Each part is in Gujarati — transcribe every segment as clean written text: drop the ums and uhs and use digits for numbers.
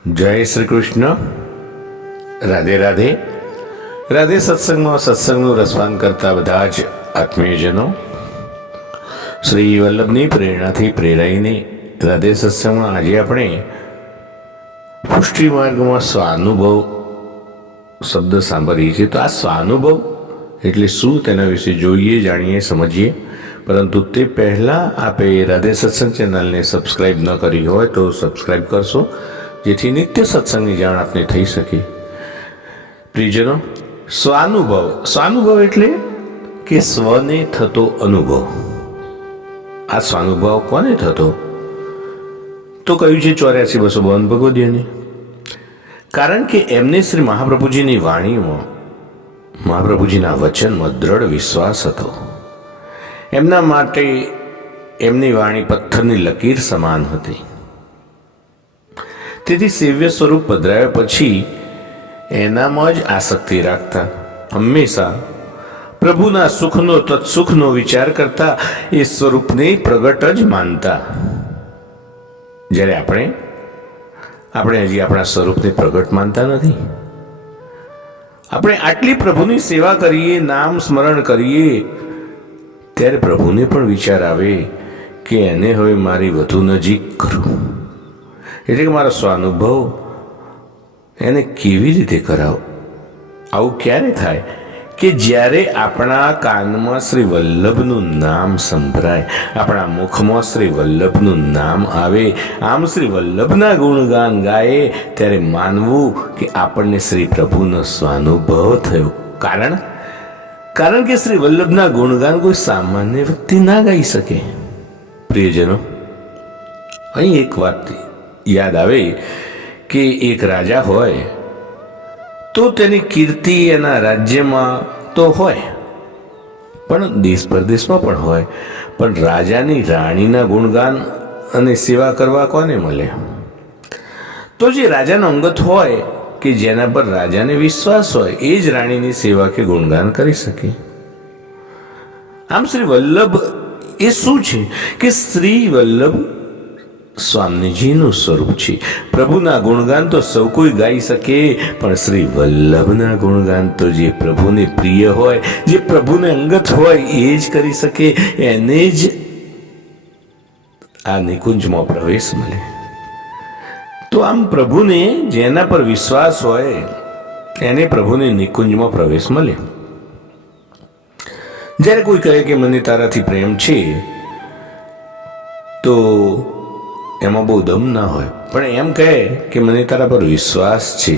જય શ્રી કૃષ્ણ. રાધે રાધે. રાધે સત્સંગમાં સત્સંગનું રસપાન કરતા બધા જ આત્મીયજનો, શ્રી વલ્લભની પ્રેરણાથી પ્રેરાઈને રાધે સત્સંગમાં આજે આપણે પુષ્ટિ માર્ગમાં સ્વાનુભવ શબ્દ સાંભળીએ છીએ. તો આ સ્વાનુભવ એટલે શું, તેના વિશે જોઈએ, જાણીએ, સમજીએ. પરંતુ તે પહેલાં આપે રાધે સત્સંગ ચેનલને સબસ્ક્રાઈબ ન કરી હોય તો સબસ્ક્રાઈબ કરશો, જેથી નિત્ય સત્સંગની જાણ આપને થઈ શકે. પ્રિયજનો, સ્વાનુભવ એટલે કે સ્વને થતો અનુભવ. આ સ્વાનુભવ કોને થતો? તો કહ્યું છે 84-252 ભગવદ્ગીતાની. કારણ કે એમને શ્રી મહાપ્રભુજીની વાણીમાં, મહાપ્રભુજીના વચનમાં દ્રઢ વિશ્વાસ હતો. એમના માટે એમની વાણી પથ્થરની લકીર સમાન હતી. તેથી સેવ્ય સ્વરૂપ પધરાવ્યા પછી એનામાં જ આસક્તિ રાખતા, હંમેશા પ્રભુના સુખનો, તત્સુખનો વિચાર કરતા, એ સ્વરૂપને પ્રગટ જ માનતા. જ્યારે આપણે હજી આપણા સ્વરૂપને પ્રગટ માનતા નથી. આપણે આટલી પ્રભુની સેવા કરીએ, નામ સ્મરણ કરીએ, ત્યારે પ્રભુને પણ વિચાર આવે કે એને હવે મારી વધુ નજીક કરું, એટલે કે મારો સ્વાનુભવ એને કેવી રીતે કરાવો. આવું ક્યારે થાય કે જ્યારે આપણા કાનમાં શ્રી વલ્લભનું નામ સંભળાય, આપણા મુખમાં શ્રી વલ્લભનું નામ આવે, આમ શ્રી વલ્લભના ગુણગાન ગાય, ત્યારે માનવું કે આપણને શ્રી પ્રભુનો સ્વાનુભવ થયો. કારણ કે શ્રી વલ્લભના ગુણગાન કોઈ સામાન્ય વ્યક્તિ ના ગાઈ શકે. પ્રિયજનો, અહીં એક વાત યાદ આવે કે એક રાજા હોય તો તેની કીર્તિ એના રાજ્યમાં તો હોય, પણ દેશ પરદેશમાં પણ હોય. પણ રાજાની રાણીના ગુણગાન અને સેવા કરવા કોને મળે? તો જે રાજાનો અંગત હોય, કે જેના પર રાજાને વિશ્વાસ હોય, એ જ રાણીની સેવા કે ગુણગાન કરી શકે. આમ શ્રી વલ્લભ એ શું છે કે શ્રી વલ્લભ સ્વામીજીનું સ્વરૂપ છે. પ્રભુના ગુણગાન તો સૌ કોઈ ગાઈ શકે, પણ શ્રી વલ્લભના ગુણગાન તો જે પ્રભુને પ્રિય હોય, જે પ્રભુને અંગત હોય, એ જ કરી શકે. એને જ આ નિકુંજમાં પ્રવેશ મળે. તો આમ પ્રભુને જેના પર વિશ્વાસ હોય એને પ્રભુને નિકુંજમાં પ્રવેશ મળે. જ્યારે કોઈ કહે કે મને તારાથી પ્રેમ છે, તો એમાં બહુ દમ ના હોય. પણ એમ કહે કે મને તારા પર વિશ્વાસ છે,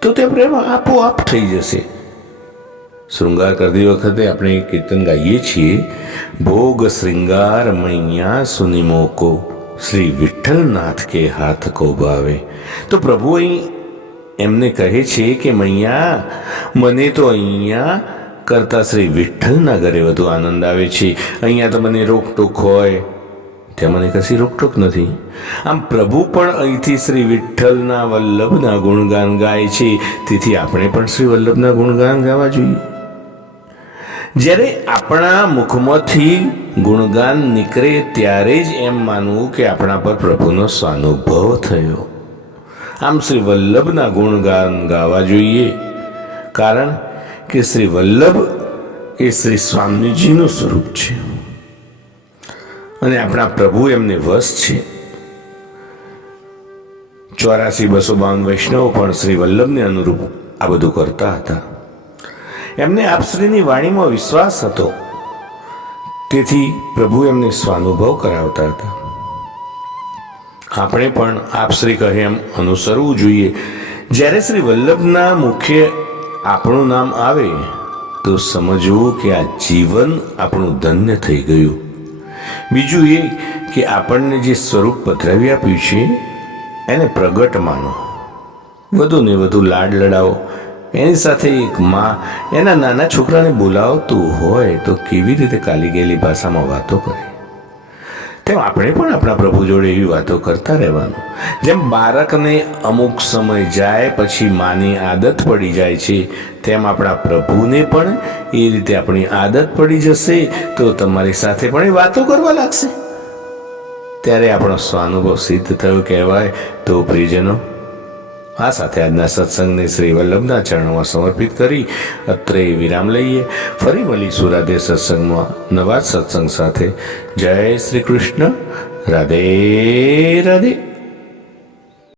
તો તે પ્રેમ આપોઆપ થઈ જશે. શૃંગાર કરતી વખતે આપણે કીર્તન ગાઈએ છીએ, ભોગ શ્રૃંગાર મૈયા સુનિમો કો, શ્રી વિઠ્ઠલનાથ કે હાથ કો ભાવે. તો પ્રભુ અહીં એમને કહે છે કે મૈયા, મને તો અહીંયા કરતા શ્રી વિઠ્ઠલના ઘરે વધુ આનંદ આવે છે. અહીંયા તો મને રોકટોક હોય, ત્યાં મને કશી રોકટોક નથી. આમ પ્રભુ પણ અહીંથી શ્રી વિઠ્ઠલના, વલ્લભના ગુણગાન ગાય છે. તેથી આપણે પણ શ્રી વલ્લભના ગુણગાન ગાવા જોઈએ. જ્યારે આપણા મુખમાંથી ગુણગાન નીકળે ત્યારે જ એમ માનવું કે આપણા પર પ્રભુનો સ્વાનુભવ થયો. આમ શ્રી વલ્લભના ગુણગાન ગાવા જોઈએ. કારણ કે શ્રી વલ્લભ એ શ્રી સ્વામીજીનું સ્વરૂપ છે અને આપણા પ્રભુ એમને વશ છે. 84-252 વૈષ્ણવો પણ શ્રી વલ્લભને અનુરૂપ આ બધું કરતા હતા. એમને આપશ્રીની વાણીમાં વિશ્વાસ હતો, તેથી પ્રભુ એમને સ્વાનુભવ કરાવતા હતા. આપણે પણ આપશ્રી કહે એમ અનુસરવું જોઈએ. જ્યારે શ્રી વલ્લભના મુખે આપણું નામ આવે તો સમજવું કે આ જીવન આપણું ધન્ય થઈ ગયું. બીજું એ કે આપણને જે સ્વરૂપ પધરાવી આપ્યું છે એને પ્રગટ માનો, વધુ ને વધુ લાડ લડાવો. એની સાથે એક માં એના નાના છોકરાને બોલાવતું હોય તો કેવી રીતે કાલી ગયેલી ભાષામાં વાતો કરે, તેમ આપણે પણ આપણા પ્રભુ જોડે એવી વાતો કરતા રહેવાનું. જેમ બાળકને અમુક સમય જાય પછી માની આદત પડી જાય છે, તેમ આપણા પ્રભુને પણ એ રીતે આપણી આદત પડી જશે તો તમારી સાથે પણ એ વાતો કરવા લાગશે. ત્યારે આપણો સ્વાનુભવ સિદ્ધ થયો કહેવાય. તો પ્રિયજનો, આ સાથે આજના સત્સંગને શ્રી વલ્લભના ચરણોમાં સમર્પિત કરી અત્રે વિરામ લઈએ. ફરી મળીશું રાધે સત્સંગમાં નવા સત્સંગ સાથે. જય શ્રી કૃષ્ણ. રાધે રાધે.